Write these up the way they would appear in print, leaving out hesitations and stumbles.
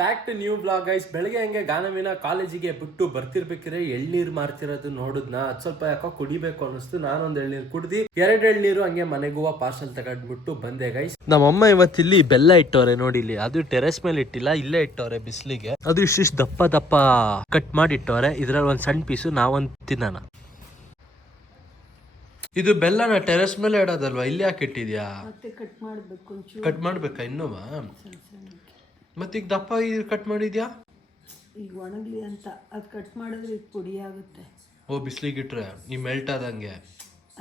Back to new blog guys. ಬೆಳಗ್ಗೆ ಹಂಗೆ ಗಾನವಿನ ಕಾಲೇಜಿಗೆ ಬಿಟ್ಟು ಬರ್ತಿರ್ಬೇಕಿದ್ರೆ ಎಳ್ನೀರು ಮಾರ್ತಿರೋದು ನೋಡಿದ್ನ ಅದ್ ಸ್ವಲ್ಪ ಯಾಕೋ ಕುಡಿಬೇಕು ಅನಿಸ್ತು. ನಾನೊಂದ್ ಎಳ್ನೀರು ಕುಡ್ದಿ, 2 ಎಳ್ನೀರು ಹಂಗೆ ಮನೆಗೂ ಪಾರ್ಸಲ್ ತಗೊಂಡ್ಬಿಟ್ಟು ಬಂದೆ ಗೈಸ್. ನಮ್ಮಮ್ಮ ಇವತ್ತಿಲ್ಲಿ ಬೆಲ್ಲ ಇಟ್ಟವ್ರೆ ನೋಡಿ, ಇಲ್ಲಿ ಅದು ಟೆರೆಸ್ ಮೇಲೆ ಇಟ್ಟಿಲ್ಲ, ಇಲ್ಲೇ ಇಟ್ಟವ್ರೆ ಬಿಸ್ಲಿಗೆ. ಅದು ಇಷ್ಟಿಷ್ಟು ದಪ್ಪ ದಪ್ಪ ಕಟ್ ಮಾಡಿ ಇಟ್ಟವ್ರೆ. ಇದ್ರಲ್ಲಿ ಒಂದ್ ಸಣ್ಣ ಪೀಸು ನಾವೊಂದ್ ತಿನ್ನೋಣ. ಇದು ಬೆಲ್ಲನ ಟೆರೆಸ್ ಮೇಲೆ ಇಡೋದಲ್ವಾ, ಇಲ್ಲಿ ಯಾಕೆ ಇಟ್ಟಿದ್ಯಾ? ಕಟ್ ಮಾಡ್ಬೇಕಾ ಇನ್ನೂವಾ? ಮತ್ತೆ ಈಗ ದಪ್ಪ ಕಟ್ ಮಾಡಿದ್ಯಾ? ಈಗ ಒಣಗ್ಲಿ ಅಂತ ಅದು ಕಟ್ ಮಾಡಿದ್ರೆ ಇದು ಪುಡಿ ಆಗುತ್ತೆ. ಓ, ಬಿಸ್ಲಿಗೆ ಇಟ್ರೆ ಈ ಮೆಲ್ಟ್ ಆದಂಗೆ?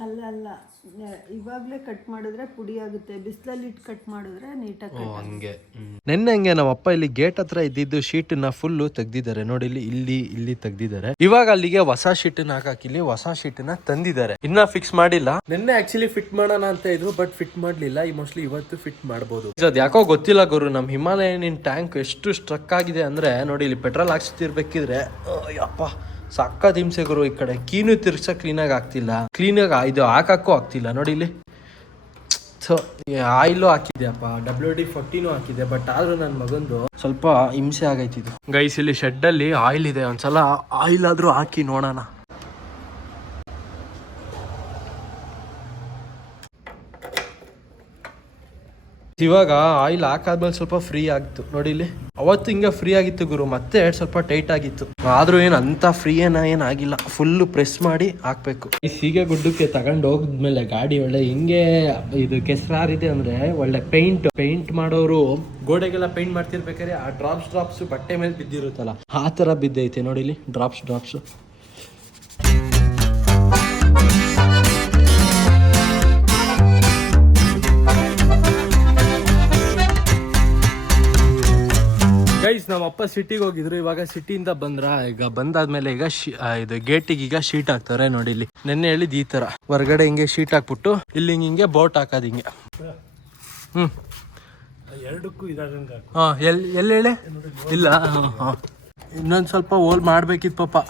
ಅಲ್ಲ, ಇವಾಗಲೇ ಕಟ್ ಮಾಡಿದ್ರೆ ಪುಡಿ ಆಗುತ್ತೆ, ಬಿಸಿಲಲ್ಲಿ ಇಟ್ಟು ಕಟ್ ಮಾಡಿದ್ರೆ ನೀಟಾಗಿ. ಓ ಹಂಗೆ. ನೆನ್ನೆ ಹಂಗೆ ನಮ್ಮ ಅಪ್ಪ ಇಲ್ಲಿ ಗೇಟ್ ಹತ್ರ ಇದ್ದಿದ್ದು ಶೀಟನ್ನ ಫುಲ್ಲು ತೆಗ್ದಿದ್ದಾರೆ ನೋಡಿ, ಇಲ್ಲಿ ತೆಗ್ದಿದ್ದಾರೆ. ಇವಾಗ ಅಲ್ಲಿಗೆ ಹೊಸ ಶೀಟನ್ನ ಹಾಕಿ ಇಲ್ಲಿ ಹೊಸ ಶೀಟನ್ನ ತಂದಿದ್ದಾರೆ, ಇನ್ನ ಫಿಕ್ಸ್ ಮಾಡಿಲ್ಲ. ನೆನ್ನೆ ಆಕ್ಚುಲಿ ಫಿಟ್ ಮಾಡೋಣ ಅಂತ ಇದ್ರು, ಬಟ್ ಫಿಟ್ ಮಾಡ್ಲಿಲ್ಲ. ಈ ಮೋಸ್ಟ್ಲಿ ಇವತ್ತು ಫಿಟ್ ಮಾಡಬಹುದು. ಅದ್ ಯಾಕೋ ಗೊತ್ತಿಲ್ಲ ಗುರು, ನಮ್ ಹಿಮಾಲಯನ್ ಟ್ಯಾಂಕ್ ಎಷ್ಟು ಸ್ಟ್ರಕ್ ಆಗಿದೆ ಅಂದ್ರೆ ನೋಡಿ, ಇಲ್ಲಿ ಪೆಟ್ರೋಲ್ ಹಾಕ್ಸ್ತಿರ್ಬೇಕಿದ್ರೆ ಅಪ್ಪ ಸಕ್ಕತ್ ಹಿಂಸೆ ಗುರು. ಈ ಕಡೆ ಕೀನು ತಿರ್ಸಕ್ ಕ್ಲೀನಾಗಿ ಆಗ್ತಿಲ್ಲ, ಕ್ಲೀನಾಗಿ ಇದು ಹಾಕಕ್ಕೂ ಆಗ್ತಿಲ್ಲ ನೋಡಿ. ಇಲ್ಲಿ ಆಯಿಲು ಹಾಕಿದ್ಯಪ್ಪ, WD-40 ಹಾಕಿದೆ, ಬಟ್ ಆದ್ರೂ ನನ್ನ ಮಗಂದು ಸ್ವಲ್ಪ ಹಿಂಸೆ ಆಗೈತಿದು ಗೈಸ್. ಇಲ್ಲಿ ಶೆಡ್ ಅಲ್ಲಿ ಆಯಿಲ್ ಇದೆ, ಒಂದ್ಸಲ ಆಯಿಲ್ ಆದ್ರೂ ಹಾಕಿ ನೋಡೋಣ. ಇವಾಗ ಆಯಿಲ್ ಹಾಕಾದ್ಮೇಲೆ ಸ್ವಲ್ಪ ಫ್ರೀ ಆಗಿತ್ತು ನೋಡಿ. ಇಲ್ಲಿ ಅವತ್ತು ಹಿಂಗೆ ಫ್ರೀ ಆಗಿತ್ತು ಗುರು, ಮತ್ತೆ ಸ್ವಲ್ಪ ಟೈಟ್ ಆಗಿತ್ತು. ಆದ್ರೂ ಏನು ಅಂತ ಫ್ರೀ ಏನಾಗಿಲ್ಲ, ಫುಲ್ ಪ್ರೆಸ್ ಮಾಡಿ ಹಾಕ್ಬೇಕು. ಈ ಸೀಗೆ ಗುಡ್ಡಕ್ಕೆ ತಗೊಂಡು ಹೋಗಿದ್ಮೇಲೆ ಗಾಡಿ ಒಳ್ಳೆ ಹಿಂಗೆ ಇದು ಕೆಸರಾರಿದೆ ಅಂದ್ರೆ ಒಳ್ಳೆ ಪೇಂಟ್ ಮಾಡೋರು ಗೋಡೆಗೆಲ್ಲ ಪೇಂಟ್ ಮಾಡ್ತಿರ್ಬೇಕಾದ್ರೆ ಆ ಡ್ರಾಪ್ಸ್ ಬಟ್ಟೆ ಮೇಲೆ ಬಿದ್ದಿರುತ್ತಲ್ಲ, ಆ ತರ ಬಿದ್ದೈತೆ ನೋಡಿ ಇಲ್ಲಿ ಡ್ರಾಪ್ಸ್. ಗೈಸ್, ನಮ್ಮ ಅಪ್ಪ ಸಿಟಿಗೆ ಹೋಗಿದ್ರು, ಇವಾಗ ಸಿಟಿಯಿಂದ ಬಂದ್ರ. ಈಗ ಬಂದಾದ್ಮೇಲೆ ಈಗ ಇದು ಗೇಟಿಗೆ ಈಗ ಶೀಟ್ ಹಾಕ್ತಾರೆ ನೋಡಿ. ಇಲ್ಲಿ ನೆನ್ನೆ ಹೇಳಿದ್ ಈ ತರ ಹೊರಗಡೆ ಹಿಂಗೆ ಶೀಟ್ ಹಾಕ್ಬಿಟ್ಟು ಇಲ್ಲಿ ಹಿಂಗೆ ಬೋಟ್ ಹಾಕೋದು ಹಿಂಗೆ. ಎರಡಕ್ಕೂ ಹಾ ಎಲ್ಲಿ ಹೇಳಿ ಇಲ್ಲ. ಇನ್ನೊಂದ್ ಸ್ವಲ್ಪ ಹೋಲ್ ಮಾಡ್ಬೇಕಿತ್ತು ಪಾಪ.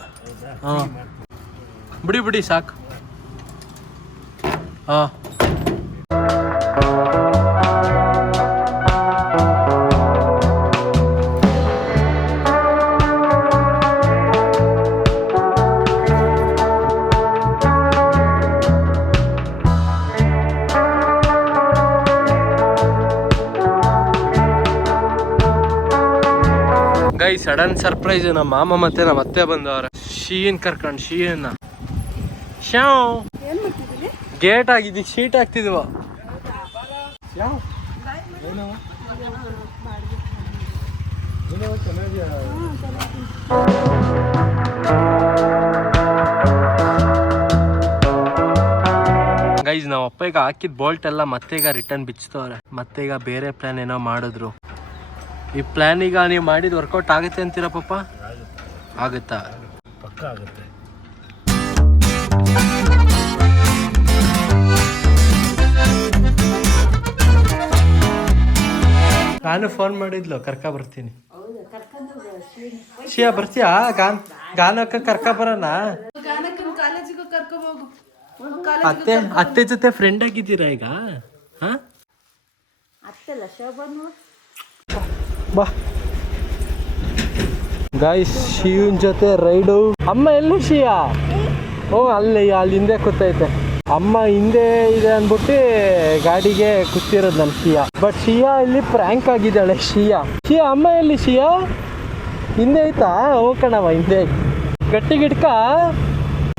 ಹಾ ಬಿಡಿ ಸಾಕು. ಹಾ ಗೈ, ಸಡನ್ ಸರ್ಪ್ರೈಸ್, ನಮ್ಮ ಮಾಮ ಮತ್ತೆ ನಮ್ಮ ಅತ್ತೆ ಬಂದವ್ರೆ. ಶೀನ್ ಕರ್ಕೊಂಡು ಶೀನ ಗೇಟ್ ಆಗಿದ್ದು ಶೀಟ್ ಹಾಕ್ತಿದ್ವ. ಗೈಸ್, ನಾವ್ ಅಪ್ಪ ಈಗ ಹಾಕಿದ್ ಬೋಲ್ಟ್ ಎಲ್ಲ ಮತ್ತೆ ಈಗ ರಿಟರ್ನ್ ಬಿಚ್ಚತವ್ರೆ. ಮತ್ತೆ ಈಗ ಬೇರೆ ಪ್ಲಾನ್ ಏನೋ ಮಾಡಿದ್ರು. ಈ ಪ್ಲಾನ್ ಈಗ ನೀವು ಮಾಡಿದ್ ವರ್ಕೌಟ್ ಆಗುತ್ತೆ ಅಂತೀರಾ ಪಾಪ? ಆಗುತ್ತಾ? ಪಕ್ಕ ಆಗುತ್ತೆ. ನಾನು ಫೋನ್ ಮಾಡಿದ್ಲು, ಕರ್ಕ ಬರ್ತೀನಿ. ಶಿಯಾ ಬರ್ತೀಯಾ? ಗಾನಕ್ಕ ಕರ್ಕ ಬರೋಣ. ಅತ್ತೆ ಜೊತೆ ಫ್ರೆಂಡ್ ಆಗಿದ್ದೀರಾ ಈಗ? ಬಾ ಗಾಯ್ಸ್, ಶಿವನ್ ಜೊತೆ ರೈಡು. ಅಮ್ಮ ಎಲ್ಲಿ ಶಿಯಾ? ಓ ಅಲ್ಲಿ ಹಿಂದೆ ಕೂತೈತೆ. ಅಮ್ಮ ಹಿಂದೆ ಇದೆ ಅಂದ್ಬಿಟ್ಟು ಗಾಡಿಗೆ ಕೂತಿರೋದು ನನ್ನ ಶಿಯಾ. ಬಟ್ ಶಿಯಾ ಇಲ್ಲಿ ಪ್ರ್ಯಾಂಕ್ ಆಗಿದ್ದಾಳೆ. ಶಿಯಾ ಅಮ್ಮ ಎಲ್ಲಿ? ಶಿಯಾ ಹಿಂದೆ ಐತಾ? ಹೋಗೋಣವ ಹಿಂದೆ, ಗಟ್ಟಿಗಿಡ್ಕ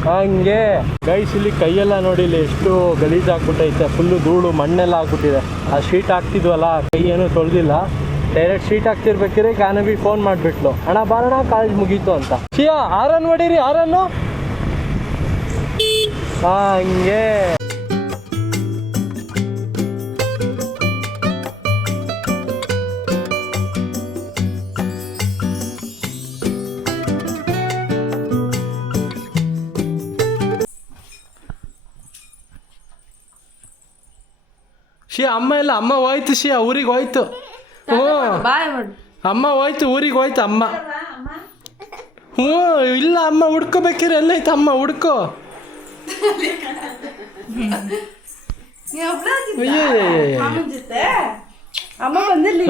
ಹಂಗೆ. ಗೈಸ್, ಇಲ್ಲಿ ಕೈಯೆಲ್ಲ ನೋಡಿ, ಇಲ್ಲಿ ಎಷ್ಟು ಗಲೀಜ್ ಆಗ್ಬಿಟ್ಟೈತೆ, ಫುಲ್ಲು ಧೂಳು ಮಣ್ಣೆಲ್ಲ ಆಗ್ಬಿಟ್ಟಿದೆ. ಆ ಶೀಟ್ ಹಾಕ್ತಿದ್ವಲ್ಲ, ಕೈ ಏನೂ ತೊಳೆದಿಲ್ಲ. ಡೈರೆಕ್ಟ್ ಶೀಟ್ ಹಾಕ್ತಿರ್ಬೇಕಿದ್ರೆ ಗಾನವಿ ಫೋನ್ ಮಾಡಿಬಿಟ್ಲು, ಅಣ್ಣ ಬಾರಣ ಕಾಲೇಜ್ ಮುಗೀತು ಅಂತ. ಶಿಯಾ ಆರನ್ ಹೊಡೀರಿ, ಆರನ್ನು ಹಂಗೆ. ಶಿಯಾ ಅಮ್ಮ ಇಲ್ಲ, ಅಮ್ಮ ಹೋಯ್ತು. ಶಿಯಾ ಊರಿಗೆ ಹೋಯ್ತು. ಅಮ್ಮ ಹೋಯ್ತು, ಊರಿಗೆ ಹೋಯ್ತು ಅಮ್ಮ. ಇಲ್ಲ ಅಮ್ಮ ಹುಡ್ಕೋಬೇಕಿರ, ಎಲ್ಲೈತೆ ಅಮ್ಮ ಹುಡ್ಕೋ. ಅಮ್ಮ ಬಂದಿಲ್ಲ.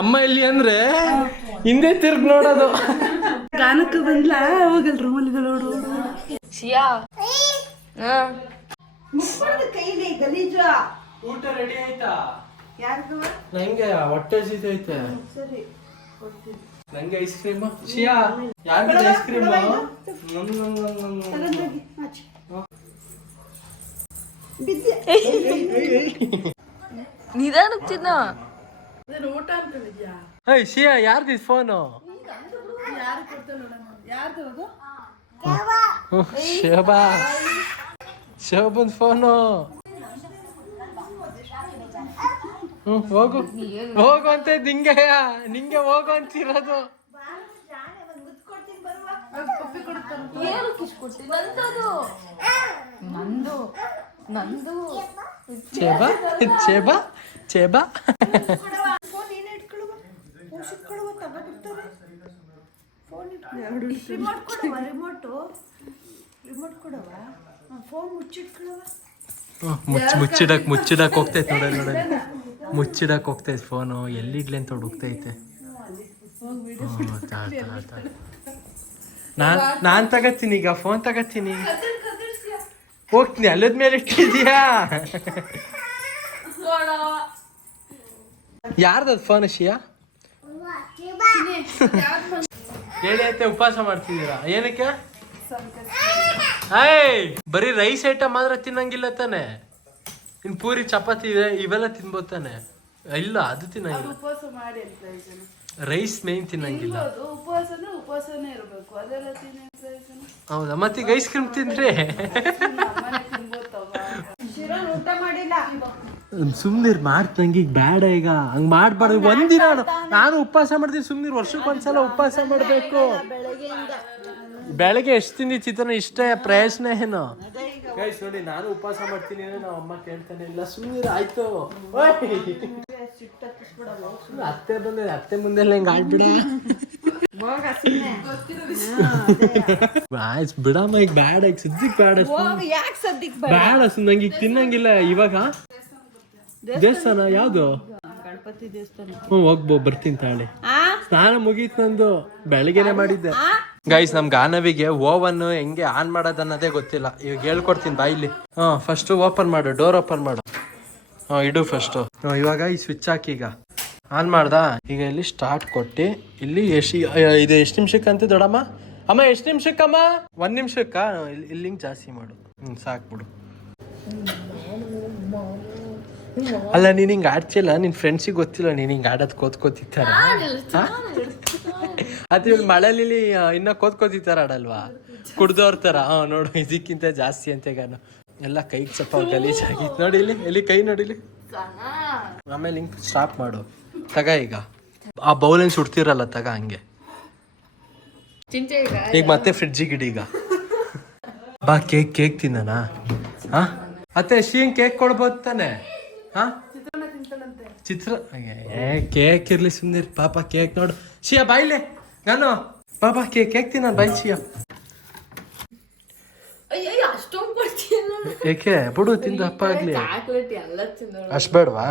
ಅಮ್ಮ ಎಲ್ಲಿ ಅಂದ್ರೆ ಹಿಂದೆ ತಿರ್ಗಿ ನೋಡೋದು. ಗಾನಕ್ಕೆ ಬಂದ್ಲ ಹೋಗಲ್ ರೂಮಲ್ಲಿ ನೋಡು ಶಿಯಾ ಕೈಲಿ ಗಲೀಜು. ಊಟ ರೆಡಿ ಆಯ್ತಾ? ಯಾರ್ದು? ನಂಗೆ ಹೊಟ್ಟೆ ಸಿತೈತೆ. ಸರಿ ಕೊಡ್ತೀನಿ. ನಂಗೆ ಐಸ್ ಕ್ರೀಮ್. ಶಿಯಾ ಯಾರಿಗೆ ಐಸ್ ಕ್ರೀಮ್? ತಗೊಂಡೋಗಿ ಆಚೆ. ಬಿದ್ದೆ. ನಿಧಾನಕ್ಕೆ ಚಿನ್ನ. ಊಟ ಅನ್ಕೊಂಡಿದ್ಯಾ? ಹೇಯ್ ಶಿಯಾ ಯಾರ್ದು ಫೋನು? ಯಾರು ಕೊಡ್ತಾ ನೋಡೋಣ. ಯಾರ್ದು ಅದು? ಶೋಭಾ ಶೋಭನ್ ಫೋನು. ಹೋಗು ಹೋಗು ಅಂತ ನಿಂಗೆ ಹೋಗು ಅಂತಿರೋದು. ಏನು ಕಿಸ್ ಕೊಡ್ತೀನಿ? ನಂದದು ನಂದು ನಂದು ಚೇಬಾ ಚೇಬಾ ಚೇಬಾ. ಫೋನ್ ನೀನೇ ಇಟ್ಕೊಳ್ಳುವ. ಇಟ್ಕೊಳ್ಳುವ ತಗೊಂಡಿರ್ತಾರೆ. ಫೋನ್ ರಿಮೋಟ್ ಕೊಡುವ. ರಿಮೋಟ್ ಕೊಡುವ. ಫೋನ್ ಮುಚ್ಚಿಟ್ಕೊಳ್ಳುವ. ಮುಚ್ಚಿಡಕ್ ಹೋಗ್ತೈತೆ ನೋಡಿ. ಮುಚ್ಚಿಡಕ್ ಹೋಗ್ತೈತೆ ಫೋನು. ಎಲ್ಲಿಡ್ಲಿ ಅಂತ ಹುಡುಕ್ತೈತೆ. ನಾನ್ ತಗತ್ತೀನಿ ಈಗ. ಫೋನ್ ತಗತ್ತೀನಿ. ಹೋಗ್ತೀನಿ. ಅಲ್ಲದ ಮೇಲೆ ಇಟ್ಟಿದ್ಯಾ? ಯಾರ್ದದ್ ಫೋನ್ ಶಿಯಾ? ಹೇಳಿ ಐತೆ ಉಪವಾಸ ಮಾಡ್ತಿದ್ದೀರಾ ಏನಕ್ಕೆ? ಬರೀ ರೈಸ್ ಐಟಮ್ ಮಾತ್ರ ತಿನ್ನಂಗಿಲ್ಲ ತಾನೆ? ಇನ್ ಪೂರಿ ಚಪಾತಿ ಇದೆ ಇವೆಲ್ಲ ತಿನ್ಬೋದು ತಾನೆ? ಇಲ್ಲ ಅದು ತಿನ್ನಂಗಿಲ್ಲ. ಉಪವಾಸ ಮಾಡಿ ಅಂತ ಪ್ರಯೋಜನ. Rice main ತಿನ್ನಂಗಿಲ್ಲ. ಉಪವಾಸನೇ ಇರಬೇಕು. ಅದೆಲ್ಲ ತಿನ್ನಿ ಪ್ರಯೋಜನ. ಹೌದಾ? ಮತ್ತೀಗ ಐಸ್ ಕ್ರೀಮ್ ತಿಂದ್ರೆ ಊಟ ಮಾಡಿಲ್ಲ. ಸುಮ್ನಿರ್ ಮಾಡ್ತಂಗ ಈಗ ಬೇಡ. ಈಗ ಹಂಗ್ ಮಾಡ್ಬಾರ್ದು. ಒಂದಿನ ನಾನು ಉಪವಾಸ ಮಾಡ್ತೀನಿ. ಸುಮ್ನಿರ್ ವರ್ಷಕ್ಕೊಂದ್ಸಲ ಉಪವಾಸ ಮಾಡ್ಬೇಕು. ಬೆಳಗ್ಗೆ ಎಷ್ಟು ತಿಂದಿ ಚಿತ್ರಾನ್ನ ಇಷ್ಟೇ ಪ್ರಯತ್ನ ಏನು? ಗೈಸ್ ನೋಡಿ ನಾನು ಉಪವಾಸ ಮಾಡ್ತೀನಿ ಅಂದ್ರೆ ನಾವು ಅಮ್ಮ ಕೇಳ್ತಾನೆ ಇಲ್ಲ. ಸುಮ್ಮನೆ ಆಯ್ತು. ಅತ್ತೆ ಬಂದೆ ಅತ್ತೆ ಮುಂದೆ ಹಿಂಗ ಆಡ್ಬಿಡ. ಆಯ್ತು ಬಿಡಮ್ಮ ಈಗ ಬೇಡ. ಈಗ ಸದ್ಯಕ್ ಬೇಡ. ಬೇಡ ನಂಗೆ ಈಗ ತಿನ್ನಂಗಿಲ್ಲ ಇವಾಗ. ದೇವಸ್ಥಾನ ಯಾವ್ದು? ಗಣಪತಿ ದೇವಸ್ಥಾನ. ಬರ್ತೀನಿ ತಾಳೆ. ಸ್ನಾನ ಮುಗೀತು ನಂದು. ಬೆಳಗ್ಗೆನೆ ಮಾಡಿದ್ದೆ. ಗೈಸ್ ನಮ್ ಗಾನವಿಗೆ ಓವನ್ ಹೆಂಗೆ ಆನ್ ಮಾಡೋದು ಅನ್ನೋದೇ ಗೊತ್ತಿಲ್ಲ. ಇವಾಗ ಹೇಳ್ಕೊಡ್ತೀನಿ ಬಾಯಿಲಿ. ಫಸ್ಟ್ ಓಪನ್ ಮಾಡು. ಡೋರ್ ಓಪನ್ ಮಾಡು. ಇಡು ಫಸ್ಟ್. ಇವಾಗ ಈ ಸ್ವಿಚ್ ಹಾಕಿ. ಈಗ ಆನ್ ಮಾಡ್ದ. ಈಗ ಇಲ್ಲಿ ಸ್ಟಾರ್ಟ್ ಕೊಟ್ಟು ಇಲ್ಲಿ ಇದು ಎಷ್ಟು ನಿಮಿಷಕ್ಕೆ ಅಂತ ದೊಡ್ಡಮ್ಮ? ಅಮ್ಮ ಎಷ್ಟು ನಿಮಿಷಕ್ಕಮ್ಮ? 1 ನಿಮಿಷಕ್ಕ? ಇಲ್ಲಿ ಜಾಸ್ತಿ ಮಾಡು. ಸಾಕ್ಬಿಡು. ಅಲ್ಲ ನೀನ್ ಹಿಂಗ್ ಆಡ್ತಿಲ್ಲ. ನಿನ್ ಫ್ರೆಂಡ್ಸಿಗೆ ಗೊತ್ತಿಲ್ಲ ನೀನ್ ಹಿಂಗ್ ಆಡೋದ್ ಕೋತ್ಕೋತಿತ್ತಾರ. ಅದು ಇಲ್ಲಿ ಮಳೆಲಿ ಇನ್ನ ಕೋತ್ಕೋತಿತ್ತಾರ ಆಡಲ್ವಾ? ಕುಡ್ದೋರ್ ತರ. ನೋಡು ಇದಕ್ಕಿಂತ ಜಾಸ್ತಿ ಅಂತ. ಈಗ ಎಲ್ಲ ಕೈಗೆ ಸ್ವಲ್ಪ ಗಲೀಜ್ ಆಗಿತ್ತು ನೋಡಿ. ಇಲ್ಲಿ ಕೈ ನೋಡಿಲಿ. ಆಮೇಲೆ ಹಿಂಗ್ ಸ್ಟಾಪ್ ಮಾಡು. ತಗ ಈಗ ಆ ಬೌಲನ್ ಸುಡ್ತಿರಲ್ಲ ತಗ ಹಂಗೆ. ಈಗ ಮತ್ತೆ ಫ್ರಿಡ್ಜಿಗೆ ಇಡಿ. ಈಗ ಬಾ ಕೇಕ್ ತಿನ್ನನಾ? ಅತ್ತೆ ಶೀನ್ ಕೇಕ್ ಕೊಡ್ಬೋದು ತಾನೆ? ಚಿತ್ರ ಕೇಕ್ ಇರ್ಲಿ ಸುಂದರ್. ಪಾಪ ಕೇಕ್ ನೋಡು. ಶಿಯಾ ಬಾಯ್ಲೆ ನಾನು ಪಾಪ ಕೇಕ್ ತಿನ್ನ ಬಾಯ್ ಶಿಯಾ. ಏಕೆ ಬಿಡು ತಿಂದು ಹಪ್ಪ ಆಗ್ಲಿ. ಅಷ್ಟ್ ಬೇಡವಾ?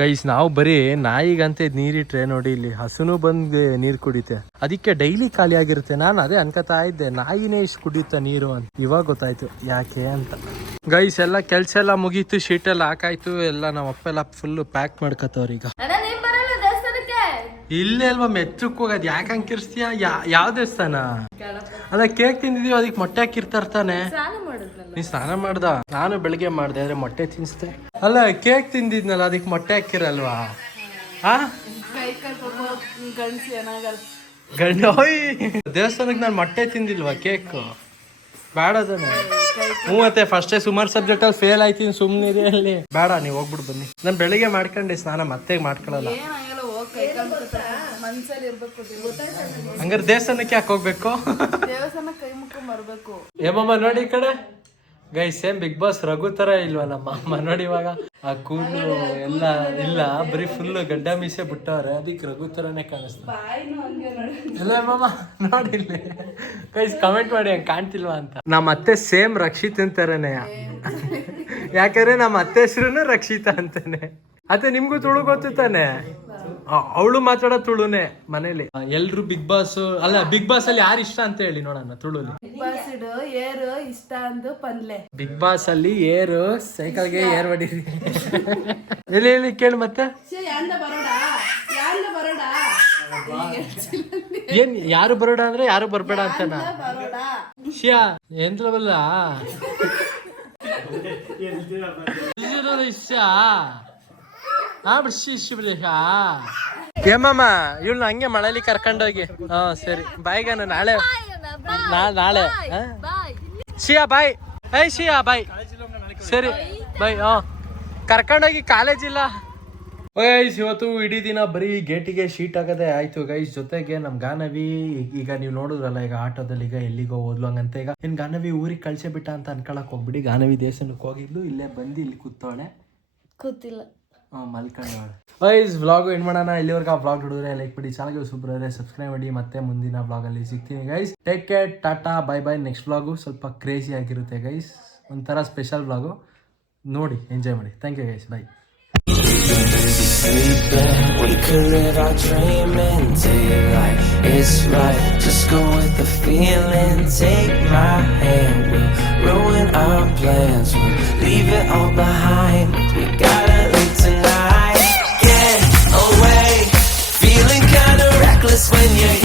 ಗೈಸ್ ನಾವು ಬರೀ ನಾಯಿಗಂತ ನೀರಿಟ್ರೆ ನೋಡಿ ಇಲ್ಲಿ ಹಸುನು ಬಂದು ನೀರ್ ಕುಡಿತೆ. ಅದಕ್ಕೆ ಡೈಲಿ ಖಾಲಿ ಆಗಿರುತ್ತೆ. ನಾನು ಅದೇ ಅನ್ಕೋತಾ ಇದ್ದೆ ನಾಯಿನೇ ಇಷ್ಟು ಕುಡಿಯುತ್ತ ನೀರು ಅಂತ. ಇವಾಗ ಗೊತ್ತಾಯ್ತು ಯಾಕೆ ಅಂತ. ಗೈಸ್ ಎಲ್ಲ ಕೆಲ್ಸ ಎಲ್ಲ ಮುಗೀತು. ಶೀಟ್ ಎಲ್ಲ ಹಾಕಾಯ್ತು. ಎಲ್ಲ ನಮ್ಮ ಅಪ್ಪ ಎಲ್ಲ ಫುಲ್ ಪ್ಯಾಕ್ ಮಾಡ್ಕತ್ತವ್ರ. ಈಗ ಇಲ್ಲೇ ಅಲ್ವಾ ಮೆಚ್ಚಕ್ ಹೋಗೋದು. ಯಾಕೆ ಹಂಗೆ ಕಿರ್ಸ್ತೀಯ? ಯಾವ ದೇವಸ್ಥಾನ? ಅಲ್ಲ ಕೇಕ್ ತಿಂದಿದೀವಿ ಅದಕ್ಕೆ ಮೊಟ್ಟೆ ಹಾಕಿರ್ತಾರ ತಾನೆ? ನೀ ಸ್ನಾನ ಮಾಡ್ದ? ನಾನು ಬೆಳಿಗ್ಗೆ ಮಾಡ್ದೆ ಆದ್ರೆ ಮೊಟ್ಟೆ ತಿನ್ಸ್ದೆ. ಅಲ್ಲ ಕೇಕ್ ತಿಂದಿದ್ನಲ್ಲ ಅದಕ್ಕೆ ಮೊಟ್ಟೆ ಹಾಕಿರಲ್ವಾ? ದೇವಸ್ಥಾನಕ್ಕೆ ನಾನು ಮೊಟ್ಟೆ ತಿಂದಿಲ್ವಾ? ಕೇಕ್ ಬೇಡದನೆ. ಮತ್ತೆ ಫಸ್ಟೇ ಸುಮಾರು ಸಬ್ಜೆಕ್ಟ್ ಅಲ್ಲಿ ಫೇಲ್ ಆಯ್ತೀನಿ. ಸುಮ್ಮನೆ ಅಲ್ಲಿ ಬೇಡ. ನೀವು ಹೋಗ್ಬಿಟ್ಟು ಬನ್ನಿ. ನಾನು ಬೆಳಿಗ್ಗೆ ಮಾಡ್ಕೊಂಡೆ ಸ್ನಾನ ಮತ್ತೆ ಮಾಡ್ಕೊಳಲ್ಲ. ಹಂಗಾರೆ ದೇವಸ್ಥಾನಕ್ಕೆ ಯಾಕೆ ಹೋಗ್ಬೇಕು? ಏಮಮ್ಮ ನೋಡಿ ಈ ಕಡೆ. Guys same Bigg Boss Raghu ತರ ಇಲ್ವಾ ನಮ್ಮ ಅಮ್ಮ? ನೋಡಿ ಇವಾಗ ಆ ಕೂದಲು ಎಲ್ಲ ಇಲ್ಲ, ಬರೀ ಫುಲ್ ಗಡ್ಡ ಮೀಸೆ ಬಿಟ್ಟವ್ರೆ. ಅದಕ್ಕೆ ರಘು ತರನೇ ಕಾಣಿಸ್ತಾರೆ. ಎಲ್ಲ ಮಾಮ ನೋಡಿ ಇಲ್ಲಿ ಗೈಸ್ ಕಮೆಂಟ್ ಮಾಡಿ ಹಂಗೆ ಕಾಣ್ತಿಲ್ವಾ ಅಂತ. ನಮ್ಮ ಅತ್ತೆ ಸೇಮ್ ರಕ್ಷಿತ್ ಅಂತಾರನೇ. ಯಾಕಂದ್ರೆ ನಮ್ಮ ಅತ್ತೆ ಹೆಸರು ರಕ್ಷಿತಾ ಅಂತಾನೆ. ಅತ್ತೆ ನಿಮ್ಗೂ ತುಳು ಗೊತ್ತು ತಾನೆ? ಅವಳು ಮಾತಾಡೋ ತುಳುನೆ ಮನೇಲಿ. ಎಲ್ರು ಬಿಗ್ ಬಾಸ್ ಅಲ್ಲ, ಬಿಗ್ ಬಾಸ್ ಅಲ್ಲಿ ಯಾರು ಇಷ್ಟ ಅಂತ ಹೇಳಿ ನೋಡೋಣ ತುಳುಲಿ. ಬಿಗ್ ಬಾಸ್ ಇಡು ಏರು ಇಷ್ಟ ಅಂದು ಪನ್ಲೆ. ಬಿಗ್ ಬಾಸ್ ಅಲ್ಲಿ ಏರು ಸೈಕಲ್ಗೆ ಏರ್ ಹೊಡೀರಿ. ಎಲ್ಲಿ ಹೇಳಿ ಕೇಳಿ ಮತ್ತೆ. ಏನ್ ಯಾರು ಬರೋಡ ಅಂದ್ರೆ ಯಾರು ಬರ್ಬೇಡ ಅಂತನಾ? ಶಿಯಾ ಎಂತಲವಲ್ಲ ಏಮಮ್ಮ ಇವಳನ್ನ ಹಂಗೆ ಮಳೇಲಿ ಕರ್ಕೊಂಡೋಗಿ. ಹಾ ಸರಿ ಬಾಯ್ಗ ನಾಳೆ ನಾಳೆ ಶಿಯಾ ಬಾಯ್. ಶಿಯಾ ಬಾಯ್. ಸರಿ ಬಾಯ್. ಕರ್ಕೊಂಡೋಗಿ ಕಾಲೇಜ್ ಇಲ್ಲ. ಗೈಸ್ ಇವತ್ತು ಇಡೀ ದಿನ ಬರೀ ಗೇಟಿಗೆ ಶೀಟ್ ಆಗದೆ ಆಯ್ತು ಗೈಸ್. ಜೊತೆಗೆ ನಮ್ ಗಾನವಿ ಈಗ ನೀವು ನೋಡಿದ್ರಲ್ಲ, ಈಗ ಆಟೋದಲ್ಲಿ ಈಗ ಎಲ್ಲಿಗೋ ಹೋದ್ಲು ಹಂಗಂತ. ಈಗ ಏನ್ ಗಾನವಿ ಊರಿಗೆ ಕಳ್ಸೇ ಬಿಟ್ಟ ಅಂತ ಅನ್ಕೊಳಕ್ ಹೋಗ್ಬಿಡಿ. ಗಾನವಿ ದೇಶನಕ್ಕೆ ಹೋಗಿದ್ಲು, ಇಲ್ಲೇ ಬಂದು ಇಲ್ಲಿ ಕೂತವಳೆ, ಗೊತ್ತಿಲ್ಲ ಮಲ್ಕೊಂಡವಳೆ. ಗೈಸ್ ವ್ಲಾಗ್ ಎಂಡ್ ಮಾಡೋಣ. ಇಲ್ಲಿವರೆಗೆ ಆ ವ್ಲಾಗ್ ನೋಡಿದ್ರೆ ಲೈಕ್ ಮಾಡಿ, ಚಾನಲ್ಗೆ ಸೂಪರ್ ಆದರೆ ಸಬ್ಸ್ಕ್ರೈಬ್ ಮಾಡಿ. ಮತ್ತೆ ಮುಂದಿನ ವ್ಲಾಗಲ್ಲಿ ಸಿಗ್ತೀನಿ guys. Take care, tata, bye bye. Next vlog ಸ್ವಲ್ಪ ಕ್ರೇಜಿ ಆಗಿರುತ್ತೆ ಗೈಸ್, ಒಂಥರ ಸ್ಪೆಷಲ್ ವ್ಲಾಗು. ನೋಡಿ ಎಂಜಾಯ್ ಮಾಡಿ. Thank you guys, bye. Sleeping, we could live our dream and daylight. It's right, just go with the feeling. Take my hand, we'll ruin our plans. We'll leave it all behind. We gotta leave tonight. Get away, feeling kinda reckless when you're